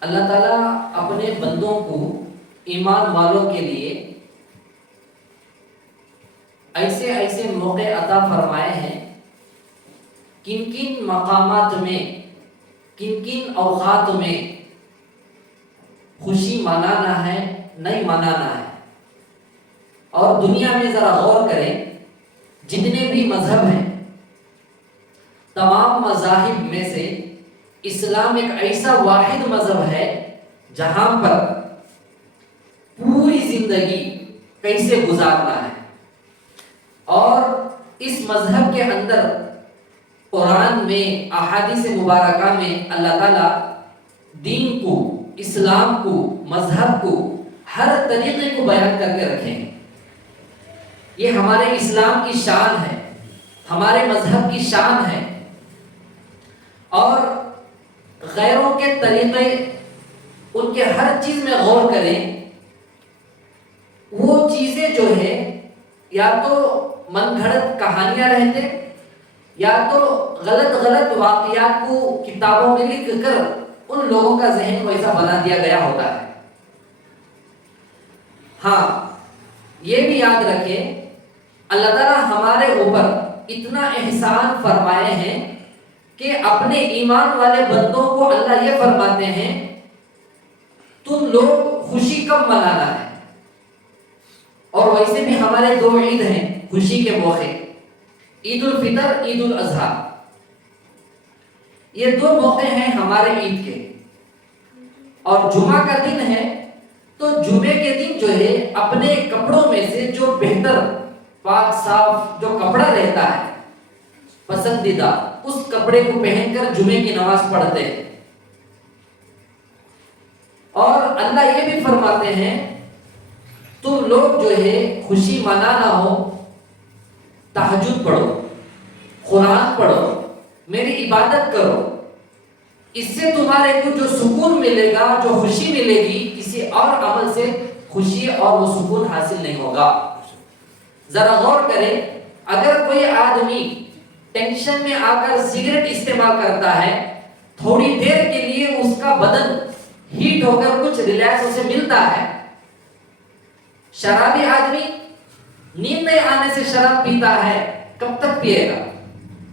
اللہ تعالیٰ اپنے بندوں کو، ایمان والوں کے لیے ایسے ایسے موقع عطا فرمائے ہیں، کن کن مقامات میں، کن کن اوقات میں خوشی منانا ہے، نہیں منانا ہے۔ اور دنیا میں ذرا غور کریں، جتنے بھی مذہب ہیں، تمام مذاہب میں سے اسلام ایک ایسا واحد مذہب ہے جہاں پر پوری زندگی کیسے گزارنا ہے، اور اس مذہب کے اندر قرآن میں، احادیث مبارکہ میں اللہ تعالیٰ دین کو، اسلام کو، مذہب کو، ہر طریقے کو بیان کر کے رکھے ہیں۔ یہ ہمارے اسلام کی شان ہے، ہمارے مذہب کی شان ہے۔ اور غیروں کے طریقے، ان کے ہر چیز میں غور کریں، وہ چیزیں جو ہے یا تو من گھڑت کہانیاں رہتے، یا تو غلط واقعات کو کتابوں میں لکھ کر ان لوگوں کا ذہن ویسا بنا دیا گیا ہوتا ہے۔ ہاں، یہ بھی یاد رکھیں، اللہ تعالیٰ ہمارے اوپر اتنا احسان فرمائے ہیں کہ اپنے ایمان والے بندوں کو اللہ یہ فرماتے ہیں، تم لوگ خوشی کب منانا ہے۔ اور ویسے بھی ہمارے دو عید ہیں خوشی کے موقع، عید الفطر، عید الاضحیٰ۔ یہ دو موقع ہیں ہمارے عید کے۔ اور جمعہ کا دن ہے تو جمعے کے دن جو ہے اپنے کپڑوں میں سے جو بہتر، پاک صاف جو کپڑا رہتا ہے پسندیدہ، اس کپڑے کو پہن کر جمعے کی نماز پڑھتے ہیں۔ اور اللہ یہ بھی فرماتے ہیں، تم لوگ جو ہے خوشی منانا ہو، تہجد پڑھو، قرآن پڑھو، میری عبادت کرو، اس سے تمہارے کو جو سکون ملے گا، جو خوشی ملے گی، کسی اور عمل سے خوشی اور وہ سکون حاصل نہیں ہوگا۔ ذرا غور کریں، اگر کوئی آدمی ٹینشن میں آ کر سگریٹ استعمال کرتا ہے، تھوڑی دیر کے لیے اس کا بدن ہیٹ ہو کر کچھ ریلیکس اسے ملتا ہے۔ شرابی آدمی نیند نہیں آنے سے شراب پیتا ہے، کب تک پیے گا؟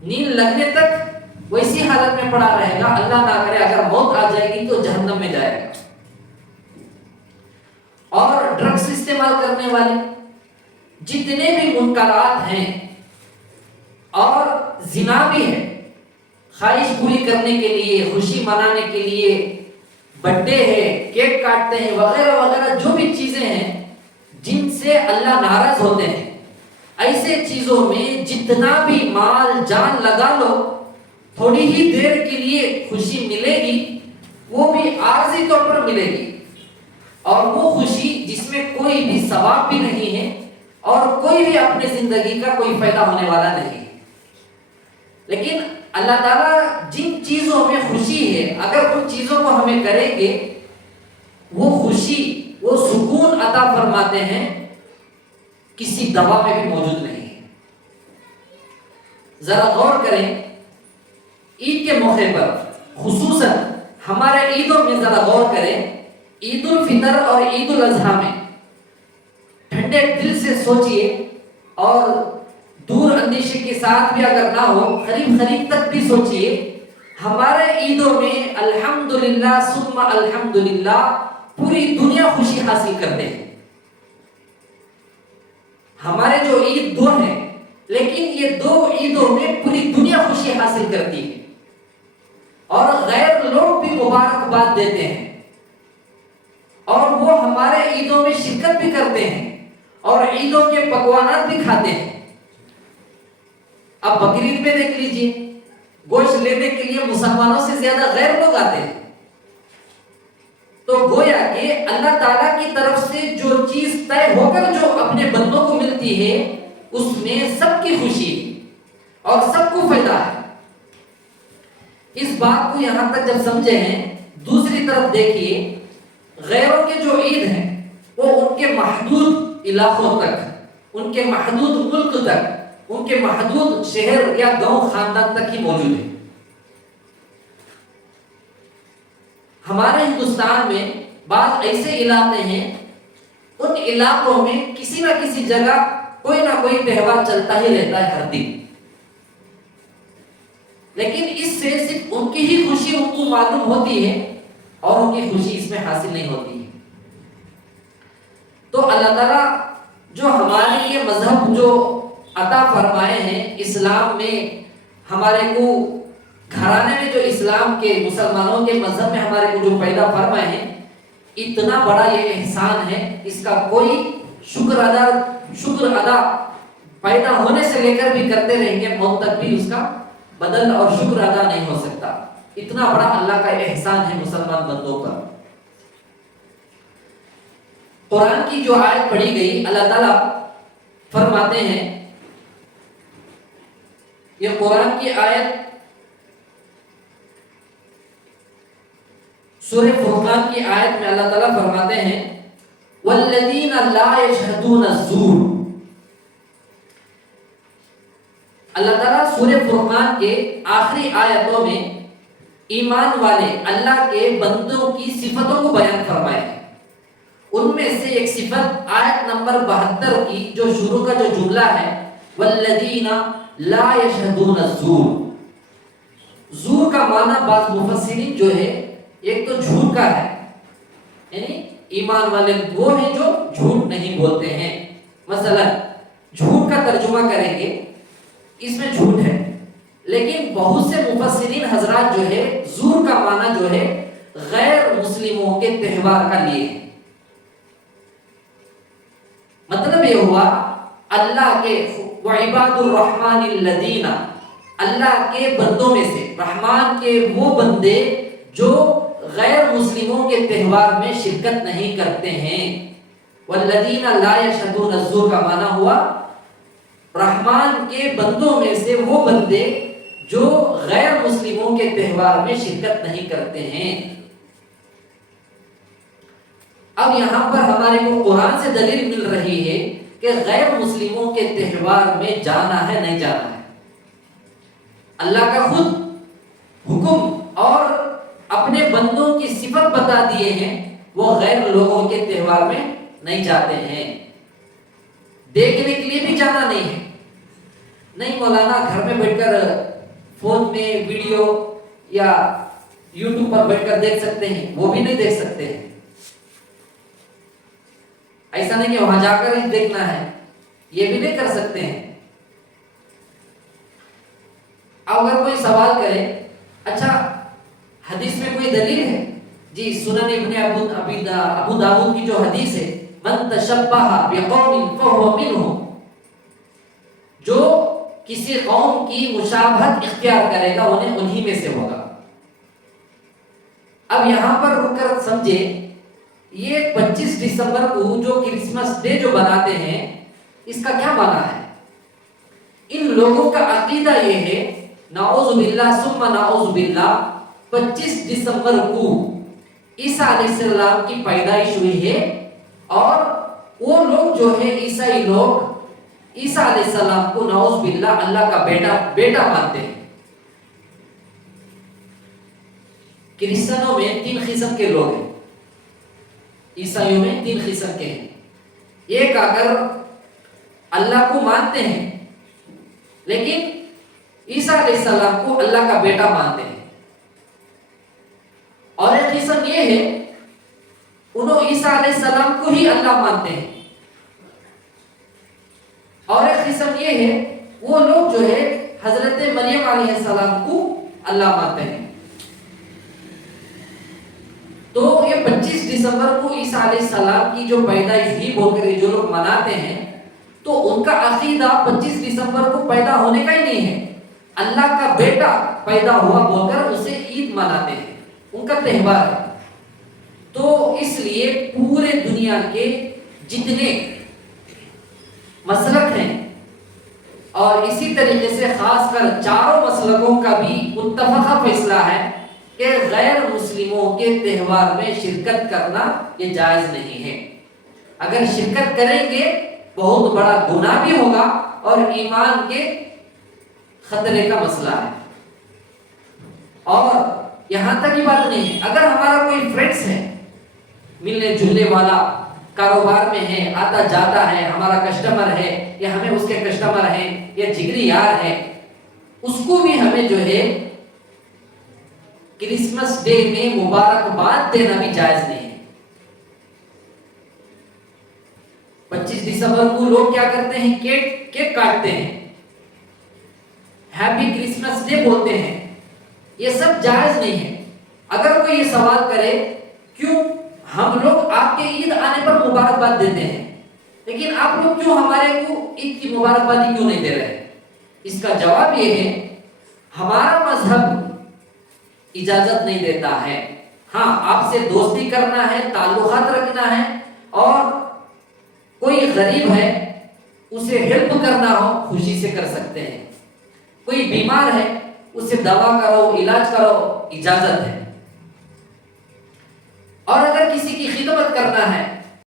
نیند لگنے تک ویسی حالت میں پڑا رہے گا، اللہ نہ کرے اگر موت آ جائے گی تو جہنم میں جائے گا۔ اور ڈرگس استعمال کرنے والے، جتنے بھی منکرات ہیں، اور زنا بھی ہے، خواہش پوری کرنے کے لیے، خوشی منانے کے لیے برتھڈے ہے، کیک کاٹتے ہیں، وغیرہ وغیرہ جو بھی چیزیں ہیں جن سے اللہ ناراض ہوتے ہیں، ایسے چیزوں میں جتنا بھی مال جان لگا لو، تھوڑی ہی دیر کے لیے خوشی ملے گی، وہ بھی عارضی طور پر ملے گی، اور وہ خوشی جس میں کوئی بھی ثواب بھی نہیں ہے اور کوئی بھی اپنے زندگی کا کوئی فائدہ ہونے والا نہیں۔ لیکن اللہ تعالیٰ جن چیزوں میں خوشی ہے، اگر ان چیزوں کو ہمیں کریں گے، وہ خوشی، وہ سکون عطا فرماتے ہیں، کسی دوا میں بھی موجود نہیں ہے۔ ذرا غور کریں، عید کے موقع پر خصوصاً ہمارے عیدوں میں ذرا غور کریں، عید الفطر اور عید الاضحیٰ میں ٹھنڈے دل سے سوچئے، اور دور اندیشی کے ساتھ بھی اگر نہ ہو، قریب تک بھی سوچئے، ہمارے عیدوں میں الحمدللہ ثم الحمدللہ پوری دنیا خوشی حاصل کرتے ہیں۔ ہمارے جو عید دو ہیں، لیکن یہ دو عیدوں میں پوری دنیا خوشی حاصل کرتی ہے، اور غیر لوگ بھی مبارکباد دیتے ہیں، اور وہ ہمارے عیدوں میں شرکت بھی کرتے ہیں، اور عیدوں کے پکوانات بھی کھاتے ہیں۔ اب بقرعید میں دیکھ لیجئے، گوشت لینے کے لیے مسلمانوں سے زیادہ غیر لوگ آتے ہیں۔ تو گویا کہ اللہ تعالیٰ کی طرف سے جو چیز طے ہو کر جو اپنے بندوں کو ملتی ہے، اس میں سب کی خوشی اور سب کو فائدہ ہے۔ اس بات کو یہاں تک جب سمجھے ہیں، دوسری طرف دیکھیے، غیروں کے جو عید ہیں وہ ان کے محدود علاقوں تک، ان کے محدود ملک تک، ان کے محدود شہر یا گاؤں خاندان تک ہی موجود ہے۔ ہمارے ہندوستان میں بعض ایسے علاقے ہیں، ان علاقوں میں کسی نہ کسی جگہ کوئی نہ کوئی تہوار چلتا ہی رہتا ہے ہر دن، لیکن اس سے صرف ان کی ہی خوشی ان کو معلوم ہوتی ہے اور ان کی خوشی اس میں حاصل نہیں ہوتی ہے۔ تو اللہ تعالیٰ جو ہمارے لیے مذہب جو عطا فرمائے ہیں، اسلام میں ہمارے کو گھرانے میں جو اسلام کے مسلمانوں کے مذہب میں ہمارے کو جو پیدا فرمائے ہیں، اتنا بڑا یہ احسان ہے، اس کا کوئی شکر ادا پیدا ہونے سے لے کر بھی کرتے رہیں گے، موت تک بھی اس کا بدل اور شکر ادا نہیں ہو سکتا۔ اتنا بڑا اللہ کا احسان ہے مسلمان بندوں پر۔ قرآن کی جو آیت پڑھی گئی، اللہ تعالیٰ فرماتے ہیں، یہ قرآن کی آیت سورہ فرقان کی آیت میں اللہ تعالیٰ فرماتے ہیں والذین لا یشہدون الزور۔ اللہ تعالیٰ سورہ فرقان کے آخری آیتوں میں ایمان والے اللہ کے بندوں کی صفتوں کو بیان فرمائے ہیں۔ ان میں سے ایک صفت آیت نمبر 72 کی جو شروع کا جو جملہ ہے والذین لا یشہدون الزور۔ زور کا معنی بعض مفسرین جو ہے ایک تو جھوٹ کا ہے، یعنی ایمان والے وہ ہیں جو جھوٹ نہیں بولتے ہیں۔ مثلا جھوٹ کا ترجمہ کریں گے، اس میں جھوٹ ہے، لیکن بہت سے مفسرین حضرات جو ہے زور کا معنی جو ہے غیر مسلموں کے تہوار کا لیے ہے۔ مطلب یہ ہوا اللہ کے وعباد الرحمن الذین، اللہ کے بندوں میں سے رحمان کے وہ بندے جو غیر مسلموں کے تہوار میں شرکت نہیں کرتے ہیں۔ والذین لا یشہدون الزور کا معنی ہوا رحمان کے بندوں میں سے وہ بندے جو غیر مسلموں کے تہوار میں شرکت نہیں کرتے ہیں۔ اب یہاں پر ہمارے کو قرآن سے دلیل مل رہی ہے کہ غیر مسلموں کے تہوار میں جانا ہے نہیں جانا ہے۔ اللہ کا خود حکم اور اپنے بندوں کی صفت بتا دیے ہیں، وہ غیر لوگوں کے تہوار میں نہیں جاتے ہیں۔ دیکھنے کے لیے بھی جانا نہیں ہے، نہیں مولانا گھر میں بیٹھ کر فون میں ویڈیو یا یوٹیوب پر بیٹھ کر دیکھ سکتے ہیں، وہ بھی نہیں دیکھ سکتے ہیں۔ ایسا نہیں کہ وہاں جا کر ہی دیکھنا ہے، یہ بھی نہیں کر سکتے ہیں۔ اگر کوئی سوال کرے اچھا حدیث میں کوئی دلیل ہے؟ جی سنن ابو داؤد کی جو حدیث ہے من تشبہ بقوم فہو منہم، جو کسی قوم کی مشابہت اختیار کرے گا انہی میں سے ہوگا۔ اب یہاں پر رک کر سمجھے، یہ 25 دسمبر کو جو کرسمس ڈے جو بناتے ہیں، اس کا کیا معنی ہے؟ ان لوگوں کا عقیدہ یہ ہے، نعوذ باللہ ثم نعوذ باللہ، 25 دسمبر کو عیسیٰ علیہ السلام کی پیدائش ہوئی ہے، اور وہ لوگ جو ہے عیسائی لوگ عیسیٰ علیہ السلام کو نعوذ باللہ اللہ کا بیٹا مانتے ہیں۔ کرسچنوں میں 3 قسم کے لوگ ہیں، عیسائیوں میں 3 قسم کے ہیں۔ ایک اگر اللہ کو مانتے ہیں لیکن عیسیٰ علیہ السلام کو اللہ کا بیٹا مانتے ہیں، اور ایک قسم یہ ہے انہوں عیسیٰ علیہ السلام کو ہی اللہ مانتے ہیں، اور ایک قسم یہ ہے وہ لوگ جو ہے حضرت مریم علیہ السلام کو اللہ مانتے ہیں۔ تو یہ 25 دسمبر کو عیسیٰ علیہ السلام کی جو پیدائش ہوئی بول کر جو لوگ مناتے ہیں، تو ان کا عقیدہ 25 دسمبر کو پیدا ہونے کا ہی نہیں ہے، اللہ کا بیٹا پیدا ہوا بول کر اسے عید مناتے ہیں، ان کا تہوار ہے۔ تو اس لیے پورے دنیا کے جتنے مسلک ہیں، اور اسی طریقے سے خاص کر چاروں مسلکوں کا بھی متفقہ فیصلہ ہے کہ غیر مسلموں کے تہوار میں شرکت کرنا یہ جائز نہیں ہے۔ اگر شرکت کریں گے بہت بڑا گناہ بھی ہوگا اور ایمان کے خطرے کا مسئلہ ہے۔ اور یہاں تک ہی بات نہیں ہے، اگر ہمارا کوئی فرینڈس ہے، ملنے جلنے والا، کاروبار میں ہے، آتا جاتا ہے، ہمارا کسٹمر ہے، یا ہمیں اس کے کسٹمر ہیں، یا جگری یار ہے، اس کو بھی ہمیں جو ہے کرسمس ڈے میں مبارکباد دینا بھی جائز نہیں ہے۔ 25 دسمبر کو لوگ کیا کرتے ہیں؟ کیک کاٹتے ہیں، ہیپی کرسمس ڈے بولتے ہیں، یہ سب جائز نہیں ہے۔ اگر کوئی یہ سوال کرے کیوں ہم لوگ آپ کے عید آنے پر مبارکباد دیتے ہیں، لیکن آپ لوگ کیوں ہمارے کو عید کی مبارکبادی کیوں نہیں دے رہے؟ اس کا جواب یہ ہے، ہمارا مذہب اجازت نہیں دیتا ہے۔ ہاں، آپ سے دوستی کرنا ہے، تعلقات رکھنا ہے، اور کوئی غریب ہے اسے ہیلپ کرنا ہو خوشی سے کر سکتے ہیں، کوئی بیمار ہے اسے دوا کرو، علاج کرو، اجازت ہے، اور اگر کسی کی خدمت کرنا ہے